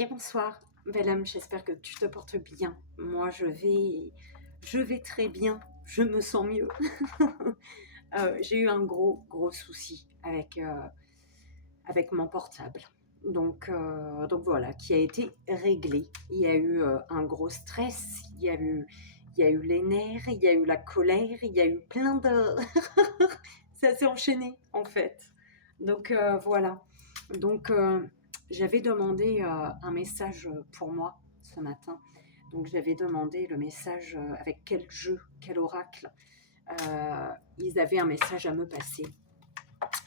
Et bonsoir, belle âme, j'espère que tu te portes bien. Moi, je vais très bien, je me sens mieux. J'ai eu un gros souci avec mon portable. Donc voilà, qui a été réglé. Il y a eu un gros stress, il y a eu les nerfs, il y a eu la colère, il y a eu plein de... Ça s'est enchaîné, en fait. Donc voilà. Donc j'avais demandé un message pour moi ce matin. Donc j'avais demandé le message avec quel jeu, quel oracle. Ils avaient un message à me passer.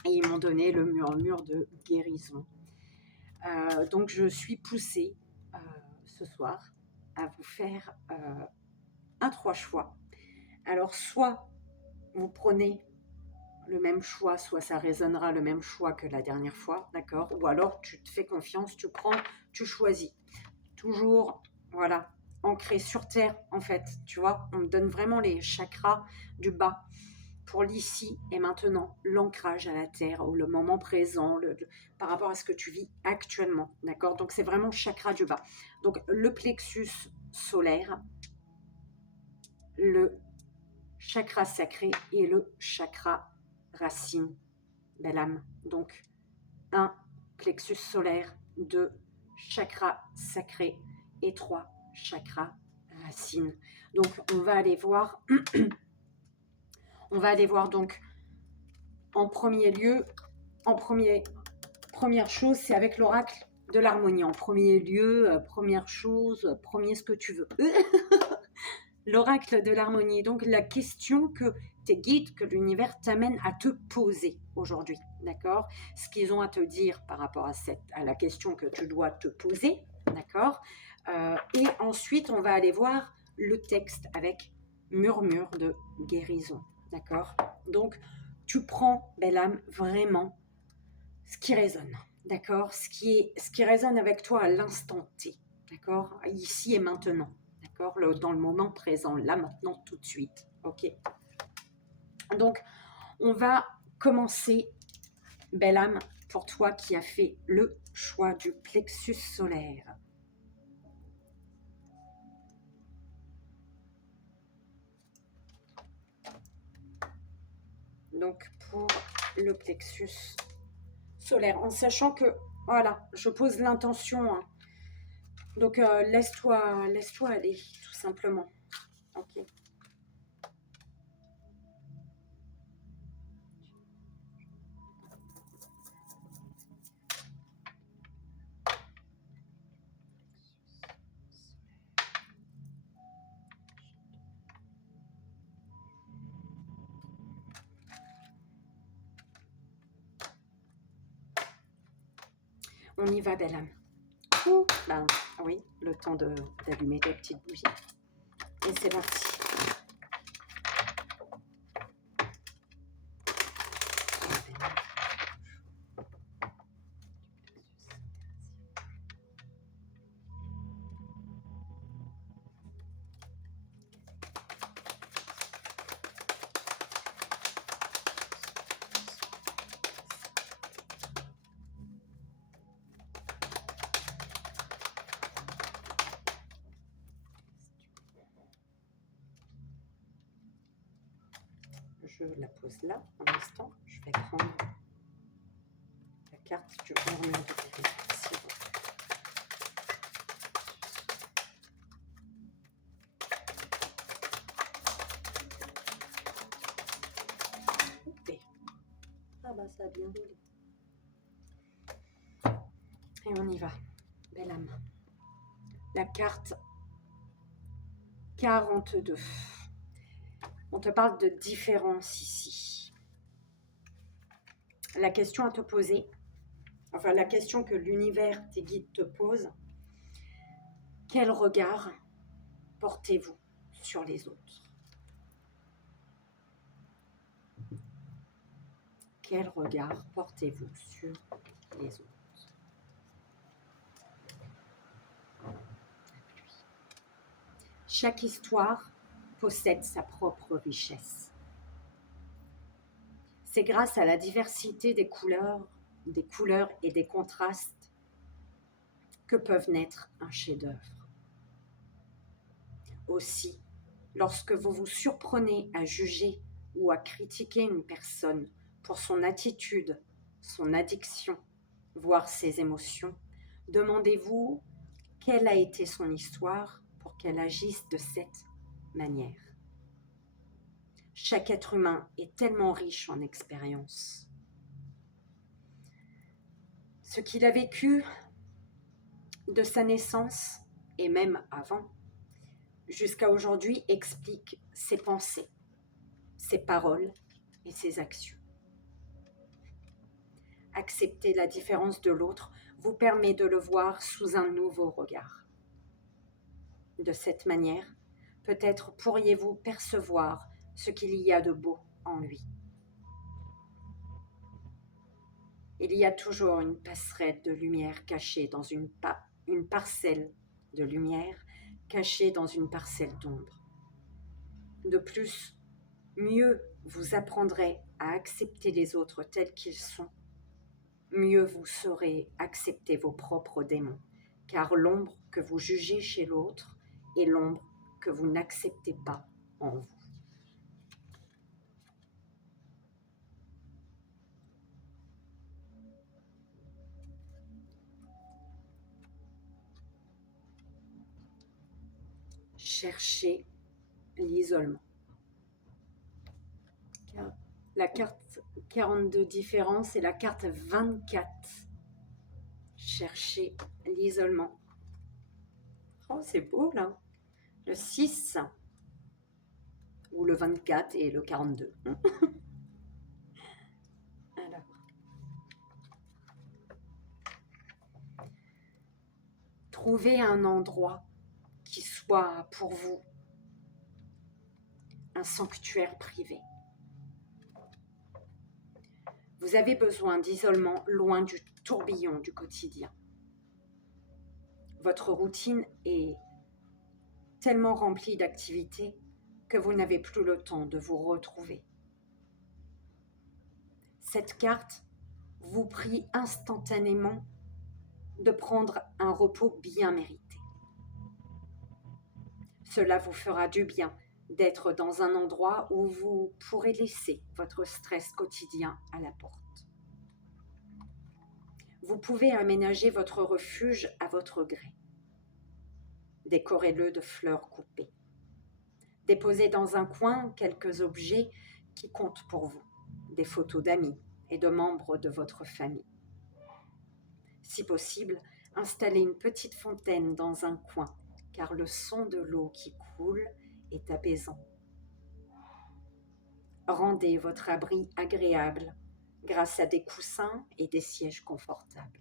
Et ils m'ont donné le murmure de guérison. Donc je suis poussée euh, ce soir à vous faire un 3 choix. Alors soit vous prenez le même choix, soit ça résonnera le même choix que la dernière fois, d'accord? Ou alors tu te fais confiance, tu prends, tu choisis. Toujours, voilà, ancré sur terre, en fait, tu vois? On me donne vraiment les chakras du bas pour l'ici et maintenant, l'ancrage à la terre, ou le moment présent, par rapport à ce que tu vis actuellement, d'accord? Donc c'est vraiment chakra du bas. Donc le plexus solaire, le chakra sacré et le chakra racine, belle âme. Donc, un plexus solaire, 2 chakra sacré et 3 chakra racine. Donc, on va aller voir donc en premier lieu, première chose, c'est avec l'oracle de l'harmonie. En premier lieu, première chose, premier ce que tu veux. L'oracle de l'harmonie, donc la question que tes guides, que l'univers t'amène à te poser aujourd'hui, d'accord? Ce qu'ils ont à te dire par rapport à la question que tu dois te poser, d'accord? Et ensuite, on va aller voir le texte avec murmure de guérison, d'accord? Donc, tu prends, belle âme, vraiment ce qui résonne, d'accord? Ce qui résonne avec toi à l'instant T, d'accord? Ici et maintenant. D'accord, dans le moment présent, là, maintenant, tout de suite. Ok. Donc, on va commencer, belle âme, pour toi qui as fait le choix du plexus solaire. Donc, pour le plexus solaire, en sachant que, voilà, je pose l'intention. Hein. Donc, laisse-toi aller, tout simplement. Ok. On y va, belle âme. Ben, oui, le temps d'allumer ta petite bougie. Et c'est parti. Je la pose là, un instant. Je vais prendre la carte du murmure de guérison. Ah bah ça a bien roulé. Et on y va. Belle âme. La carte 42. On te parle de différence ici. La question à te poser, enfin la question que l'univers, tes guides te posent, quel regard portez-vous sur les autres? Quel regard portez-vous sur les autres? Chaque histoire possède sa propre richesse. C'est grâce à la diversité des couleurs et des contrastes que peuvent naître un chef-d'œuvre. Aussi, lorsque vous vous surprenez à juger ou à critiquer une personne pour son attitude, son addiction, voire ses émotions, demandez-vous quelle a été son histoire pour qu'elle agisse de cette manière. Chaque être humain est tellement riche en expériences. Ce qu'il a vécu de sa naissance, et même avant, jusqu'à aujourd'hui, explique ses pensées, ses paroles et ses actions. Accepter la différence de l'autre vous permet de le voir sous un nouveau regard. De cette manière, peut-être pourriez-vous percevoir ce qu'il y a de beau en lui. Il y a toujours une passerelle de lumière cachée dans une parcelle de lumière cachée dans une parcelle d'ombre. De plus, mieux vous apprendrez à accepter les autres tels qu'ils sont, mieux vous saurez accepter vos propres démons, car l'ombre que vous jugez chez l'autre est l'ombre que vous n'acceptez pas en vous. Cherchez l'isolement. La carte 42 différences et la carte 24. Cherchez l'isolement. Oh, c'est beau là. Le 6 ou le 24 et le 42. Alors. Trouvez un endroit qui soit pour vous un sanctuaire privé. Vous avez besoin d'isolement loin du tourbillon du quotidien. Votre routine est tellement remplie d'activités que vous n'avez plus le temps de vous retrouver. Cette carte vous prie instantanément de prendre un repos bien mérité. Cela vous fera du bien d'être dans un endroit où vous pourrez laisser votre stress quotidien à la porte. Vous pouvez aménager votre refuge à votre gré. Décorez-le de fleurs coupées. Déposez dans un coin quelques objets qui comptent pour vous, des photos d'amis et de membres de votre famille. Si possible, installez une petite fontaine dans un coin, car le son de l'eau qui coule est apaisant. Rendez votre abri agréable grâce à des coussins et des sièges confortables.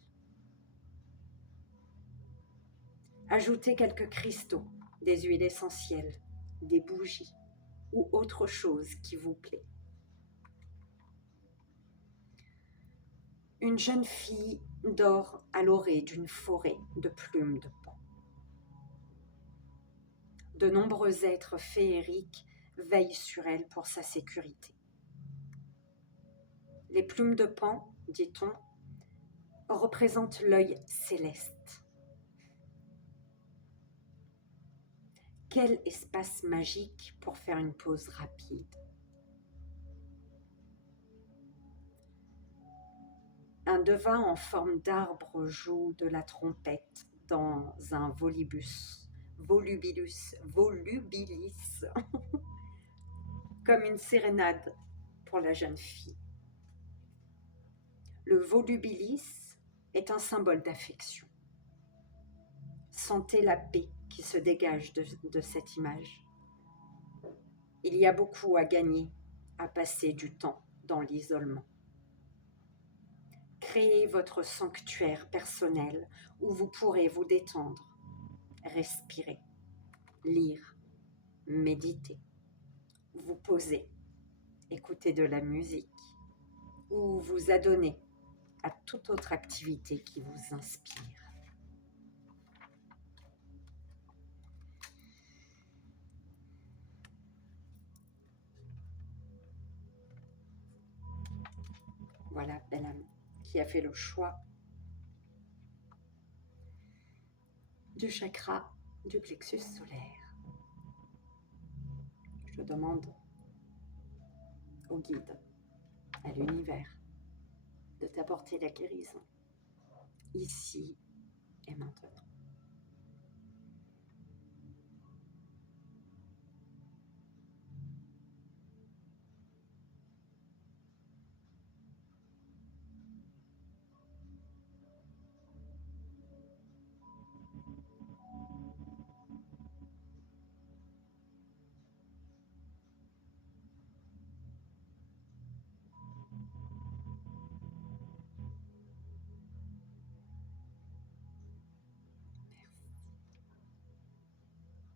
Ajoutez quelques cristaux, des huiles essentielles, des bougies ou autre chose qui vous plaît. Une jeune fille dort à l'orée d'une forêt de plumes de paon. De nombreux êtres féeriques veillent sur elle pour sa sécurité. Les plumes de paon, dit-on, représentent l'œil céleste. Quel espace magique pour faire une pause rapide. Un devin en forme d'arbre joue de la trompette dans un volubilis, comme une sérénade pour la jeune fille. Le volubilis est un symbole d'affection. Sentez la paix qui se dégage de cette image. Il y a beaucoup à gagner à passer du temps dans l'isolement. Créez votre sanctuaire personnel où vous pourrez vous détendre, respirer, lire, méditer, vous poser, écouter de la musique ou vous adonner à toute autre activité qui vous inspire. Voilà, belle âme qui a fait le choix du chakra du plexus solaire. Je demande au guide, à l'univers, de t'apporter la guérison, ici et maintenant.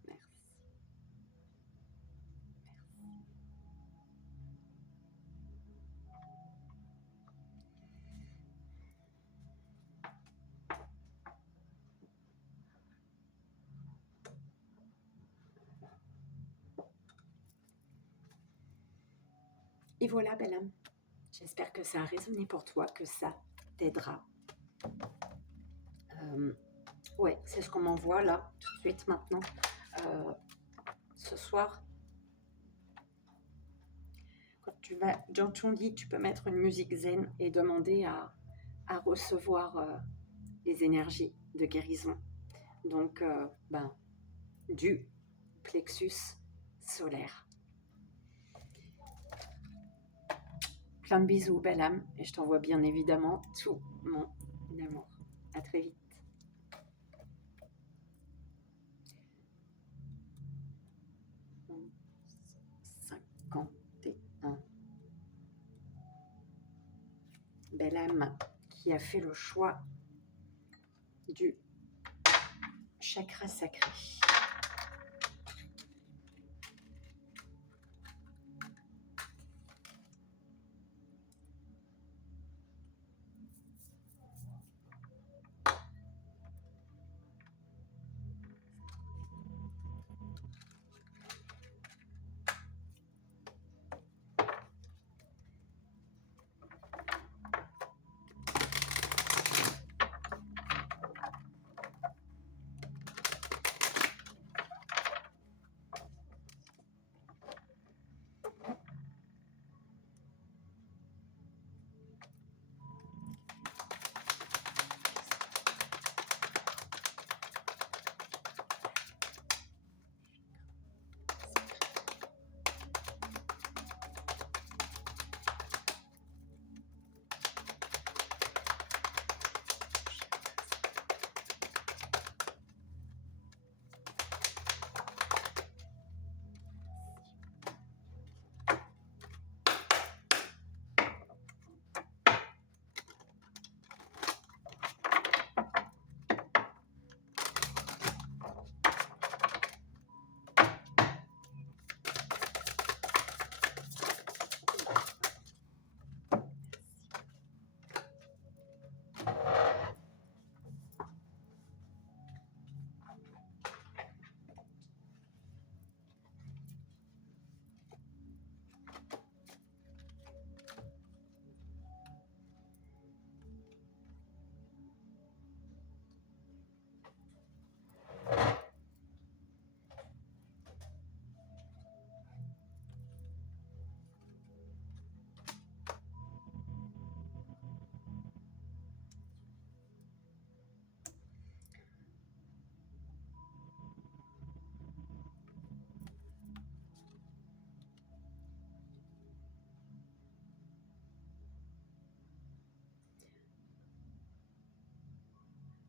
Merci. Et voilà, belle âme. J'espère que ça a résonné pour toi, que ça t'aidera. Ouais, c'est ce qu'on m'envoie là, tout de suite maintenant. Ce soir, quand tu vas dans ton lit, tu peux mettre une musique zen et demander à recevoir les énergies de guérison. Donc, du plexus solaire. Plein de bisous, belle âme, et je t'envoie bien évidemment tout mon amour. À très vite. Belle âme qui a fait le choix du chakra sacré.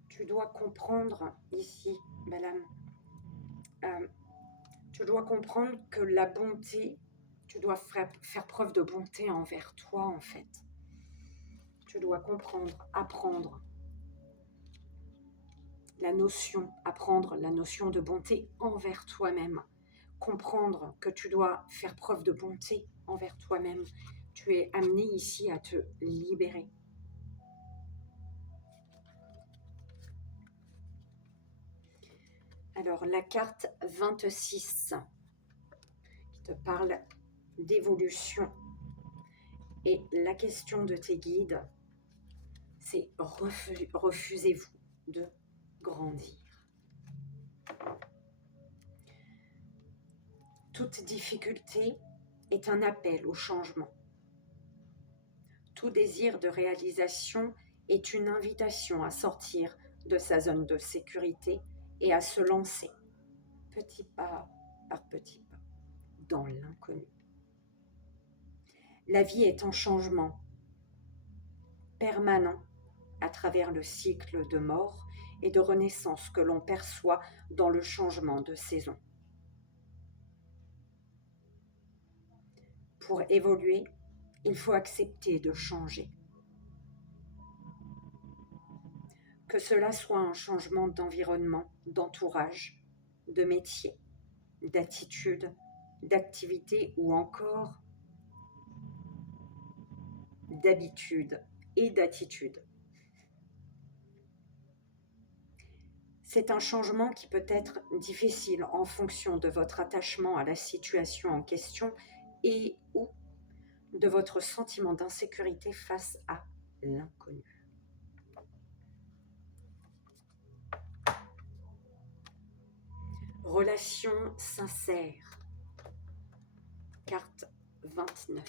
Tu dois comprendre ici, belle âme, tu dois comprendre que la bonté, tu dois faire preuve de bonté envers toi en fait. Tu dois comprendre, apprendre apprendre la notion de bonté envers toi-même. Comprendre que tu dois faire preuve de bonté envers toi-même. Tu es amené ici à te libérer. Alors, la carte 26 qui te parle d'évolution. Et la question de tes guides, c'est refusez-vous de grandir. Toute difficulté est un appel au changement. Tout désir de réalisation est une invitation à sortir de sa zone de sécurité et à se lancer, petit pas par petit pas, dans l'inconnu. La vie est en changement permanent à travers le cycle de mort et de renaissance que l'on perçoit dans le changement de saison. Pour évoluer, il faut accepter de changer. Que cela soit un changement d'environnement, d'entourage, de métier, d'attitude, d'activité ou encore d'habitude et d'attitude. C'est un changement qui peut être difficile en fonction de votre attachement à la situation en question et ou de votre sentiment d'insécurité face à l'inconnu. Relation sincère. Carte 29.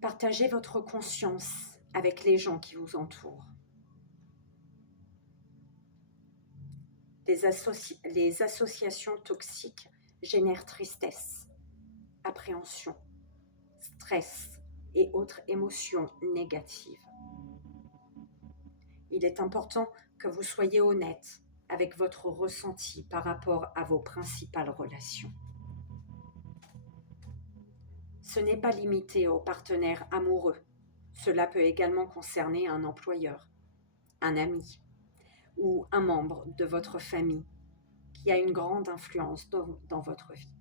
Partagez votre conscience avec les gens qui vous entourent. Les associations toxiques génèrent tristesse, appréhension, stress et autres émotions négatives. Il est important que vous soyez honnête avec votre ressenti par rapport à vos principales relations. Ce n'est pas limité aux partenaires amoureux. Cela peut également concerner un employeur, un ami ou un membre de votre famille qui a une grande influence dans votre vie.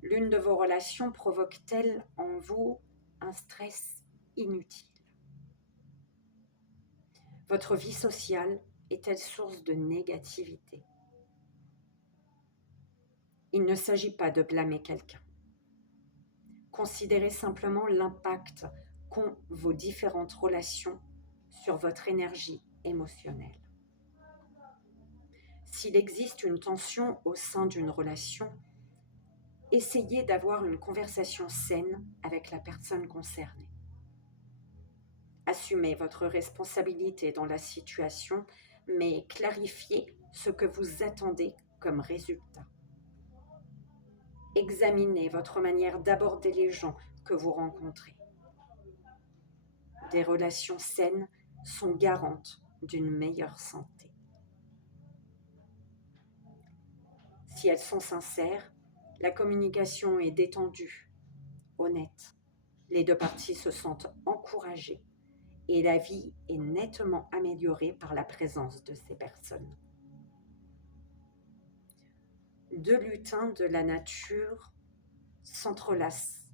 L'une de vos relations provoque-t-elle en vous un stress inutile? Votre vie sociale est-elle source de négativité? Il ne s'agit pas de blâmer quelqu'un. Considérez simplement l'impact qu'ont vos différentes relations sur votre énergie émotionnelle. S'il existe une tension au sein d'une relation, essayez d'avoir une conversation saine avec la personne concernée. Assumez votre responsabilité dans la situation, mais clarifiez ce que vous attendez comme résultat. Examinez votre manière d'aborder les gens que vous rencontrez. Des relations saines sont garantes d'une meilleure santé. Si elles sont sincères, la communication est détendue, honnête. Les deux parties se sentent encouragées et la vie est nettement améliorée par la présence de ces personnes. Deux lutins de la nature s'enlacent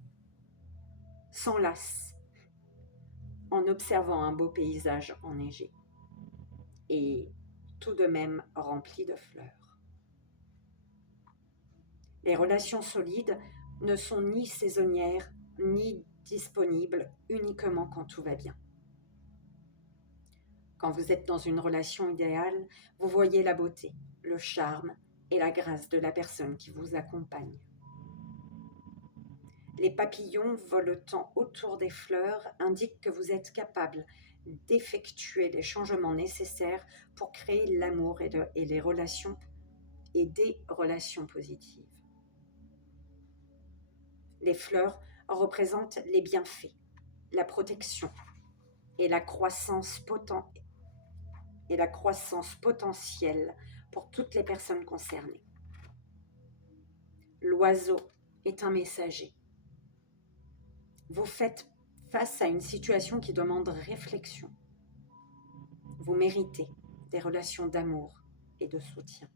en observant un beau paysage enneigé et tout de même rempli de fleurs. Les relations solides ne sont ni saisonnières ni disponibles uniquement quand tout va bien. Quand vous êtes dans une relation idéale, vous voyez la beauté, le charme et la grâce de la personne qui vous accompagne. Les papillons voletant autour des fleurs indiquent que vous êtes capable d'effectuer les changements nécessaires pour créer l'amour et des relations positives. Les fleurs représentent les bienfaits, la protection et la croissance potentielle pour toutes les personnes concernées. L'oiseau est un messager. Vous faites face à une situation qui demande réflexion. Vous méritez des relations d'amour et de soutien.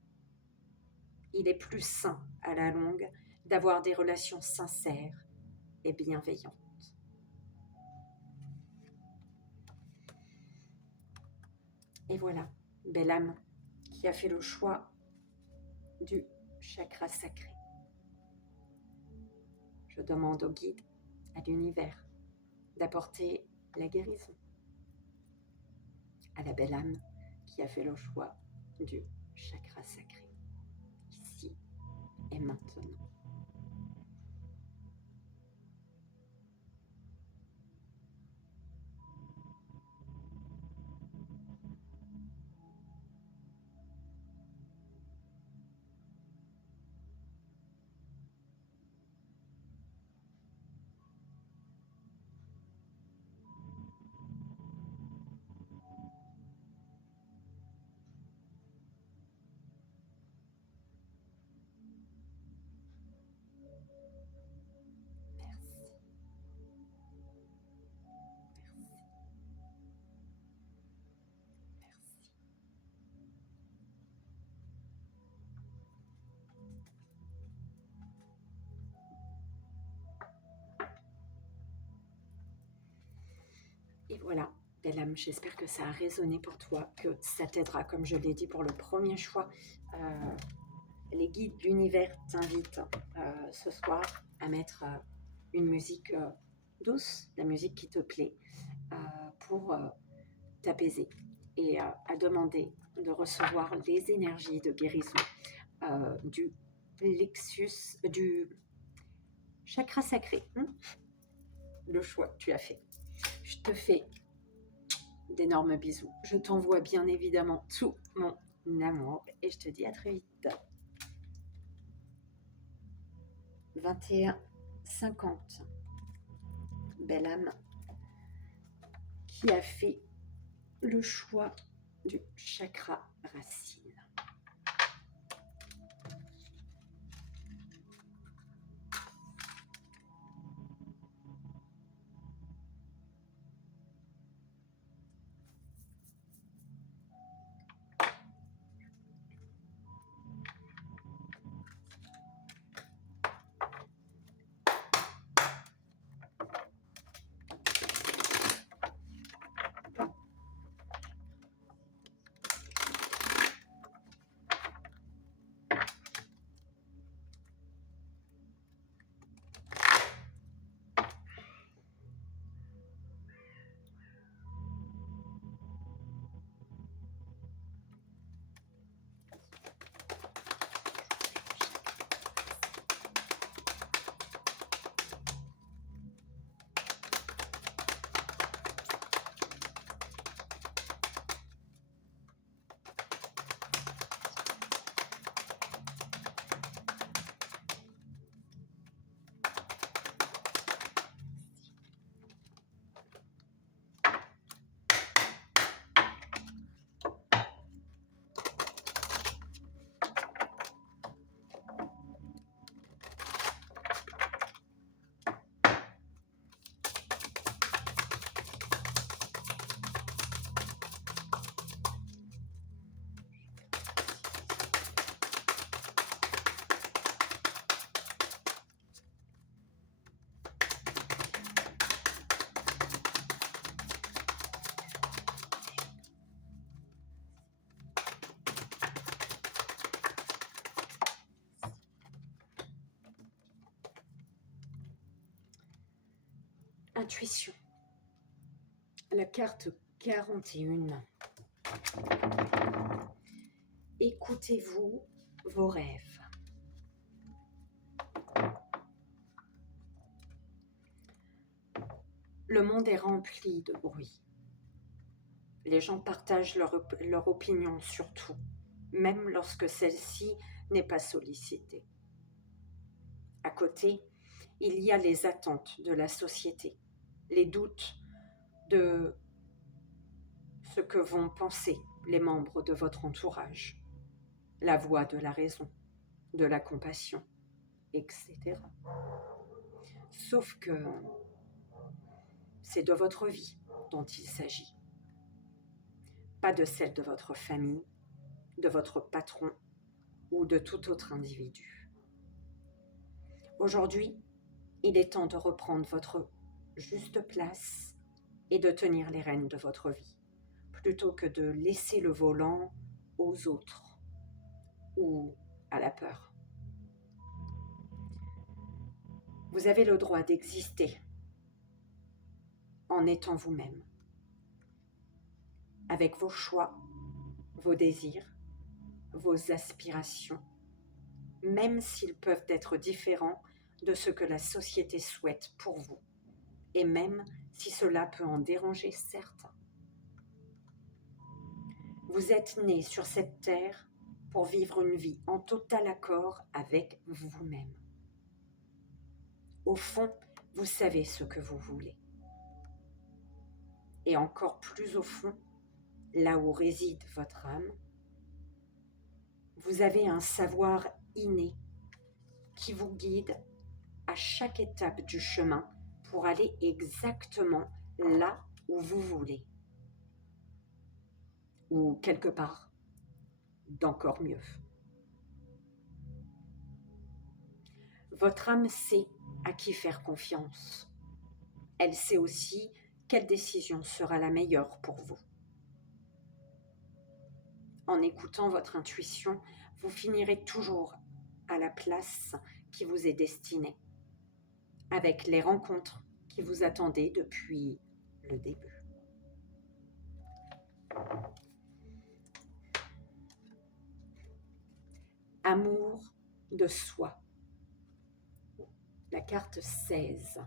Il est plus sain à la longue d'avoir des relations sincères et bienveillantes. Et voilà, belle âme qui a fait le choix du chakra sacré. Je demande au guide, à l'univers, d'apporter la guérison à la belle âme qui a fait le choix du chakra sacré, ici et maintenant. Merci, merci, merci. Et voilà, belle âme, j'espère que ça a résonné pour toi, que ça t'aidera, comme je l'ai dit pour le premier choix. Les guides de l'univers t'invitent ce soir à mettre une musique douce, la musique qui te plaît, euh, pour t'apaiser et à demander de recevoir les énergies de guérison du plexus, du chakra sacré. Le choix que tu as fait. Je te fais d'énormes bisous. Je t'envoie bien évidemment tout mon amour et je te dis à très vite. 21h50. Belle âme qui a fait le choix du chakra racine. Intuition. La carte 41. Écoutez-vous vos rêves. Le monde est rempli de bruit. Les gens partagent leur opinion sur tout, même lorsque celle-ci n'est pas sollicitée. À côté, il y a les attentes de la société, les doutes de ce que vont penser les membres de votre entourage, la voix de la raison, de la compassion, etc. Sauf que c'est de votre vie dont il s'agit, pas de celle de votre famille, de votre patron ou de tout autre individu. Aujourd'hui, il est temps de reprendre votre juste place et de tenir les rênes de votre vie, plutôt que de laisser le volant aux autres ou à la peur. Vous avez le droit d'exister en étant vous-même, avec vos choix, vos désirs, vos aspirations, même s'ils peuvent être différents de ce que la société souhaite pour vous, et même si cela peut en déranger certains. Vous êtes né sur cette terre pour vivre une vie en total accord avec vous-même. Au fond, vous savez ce que vous voulez. Et encore plus au fond, là où réside votre âme, vous avez un savoir inné qui vous guide à chaque étape du chemin pour aller exactement là où vous voulez. Ou quelque part d'encore mieux. Votre âme sait à qui faire confiance. Elle sait aussi quelle décision sera la meilleure pour vous. En écoutant votre intuition, vous finirez toujours à la place qui vous est destinée, avec les rencontres qui vous attendaient depuis le début. Amour de soi. La carte 16.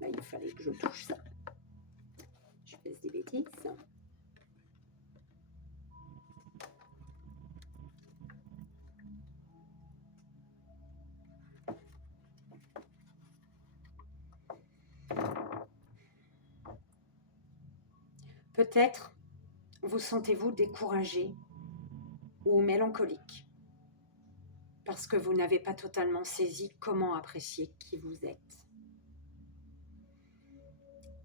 Là, il fallait que je touche ça. Je fais des bêtises. Peut-être vous sentez-vous découragé ou mélancolique parce que vous n'avez pas totalement saisi comment apprécier qui vous êtes.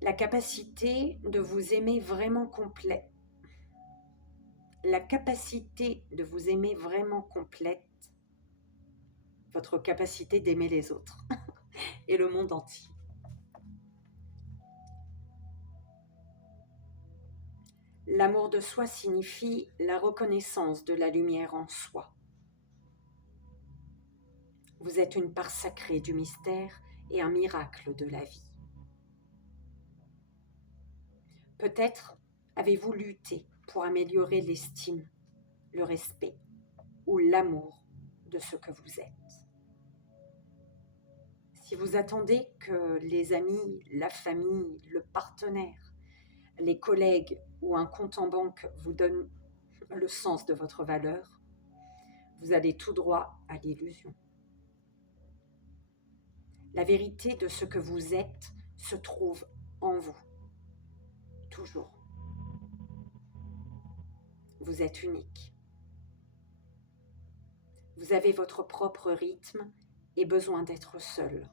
La capacité de vous aimer vraiment complète, votre capacité d'aimer les autres et le monde entier. L'amour de soi signifie la reconnaissance de la lumière en soi. Vous êtes une part sacrée du mystère et un miracle de la vie. Peut-être avez-vous lutté pour améliorer l'estime, le respect ou l'amour de ce que vous êtes. Si vous attendez que les amis, la famille, le partenaire, les collègues ou un compte en banque vous donnent le sens de votre valeur, vous allez tout droit à l'illusion. La vérité de ce que vous êtes se trouve en vous, toujours. Vous êtes unique. Vous avez votre propre rythme et besoin d'être seul.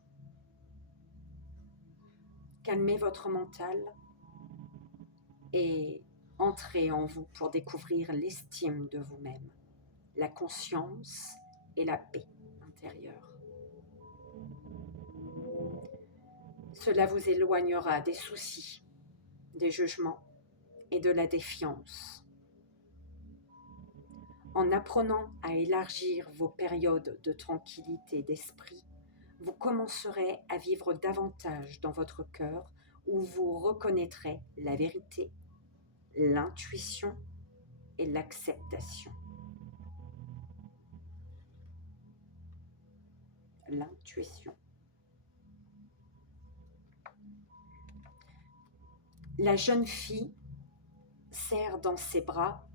Calmez votre mental et entrez en vous pour découvrir l'estime de vous-même, la conscience et la paix intérieure. Cela vous éloignera des soucis, des jugements et de la défiance. En apprenant à élargir vos périodes de tranquillité d'esprit, vous commencerez à vivre davantage dans votre cœur où vous reconnaîtrez la vérité, l'intuition et l'acceptation. L'intuition. La jeune fille se serre dans ses bras.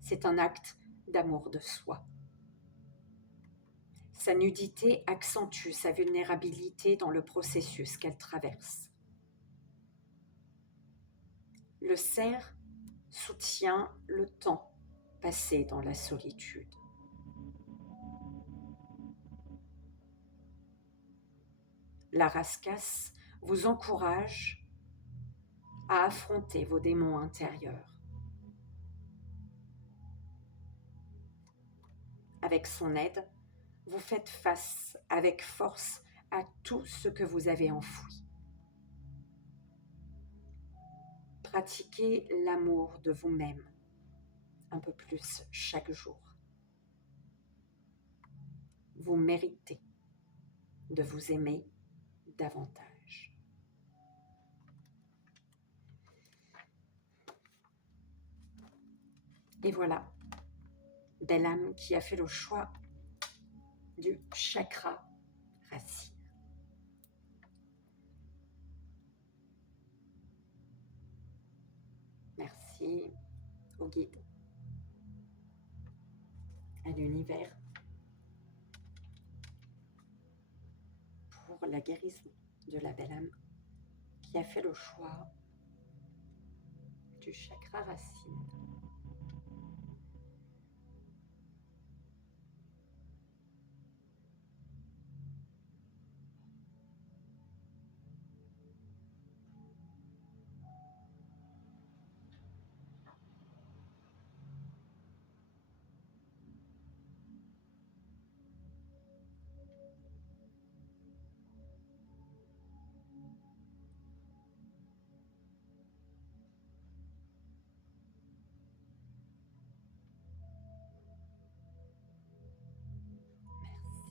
C'est un acte d'amour de soi. Sa nudité accentue sa vulnérabilité dans le processus qu'elle traverse. Le cerf soutient le temps passé dans la solitude. La rascasse vous encourage à affronter vos démons intérieurs. Avec son aide, vous faites face avec force à tout ce que vous avez enfoui. pratiquez l'amour de vous-même un peu plus chaque jour. Vous méritez de vous aimer davantage. Et voilà, belle âme qui a fait le choix du chakra racine. Merci au guide, à l'univers, pour la guérison de la belle âme qui a fait le choix du chakra racine. Merci.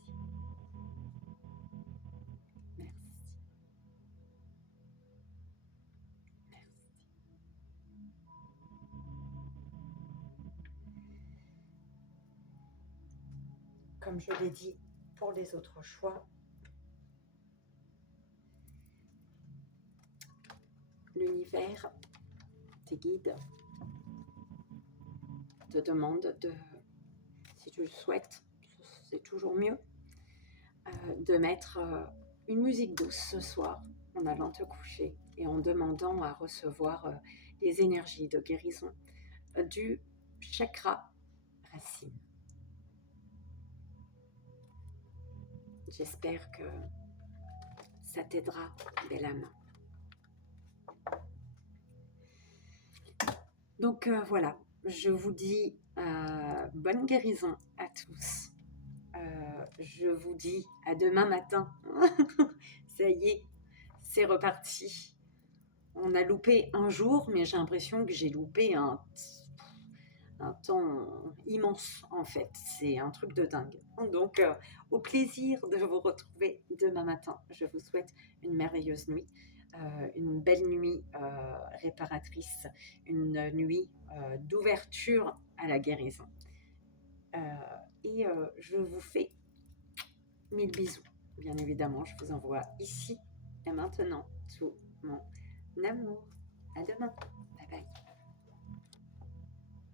Comme je l'ai dit pour les autres choix, l'univers, tes guides, te demande de, si tu le souhaites, c'est toujours mieux, de mettre une musique douce ce soir en allant te coucher et en demandant à recevoir les énergies de guérison du chakra racine. J'espère que ça t'aidera, belle âme. Donc voilà, je vous dis bonne guérison à tous. Je vous dis à demain matin. Ça y est, c'est reparti. On a loupé un jour, mais j'ai l'impression que j'ai loupé un temps immense en fait. C'est un truc de dingue. Donc, au plaisir de vous retrouver demain matin. Je vous souhaite une merveilleuse nuit, une belle nuit réparatrice, une nuit d'ouverture à la guérison. Et je vous fais 1000 bisous. Bien évidemment, je vous envoie ici et maintenant tout mon amour. À demain.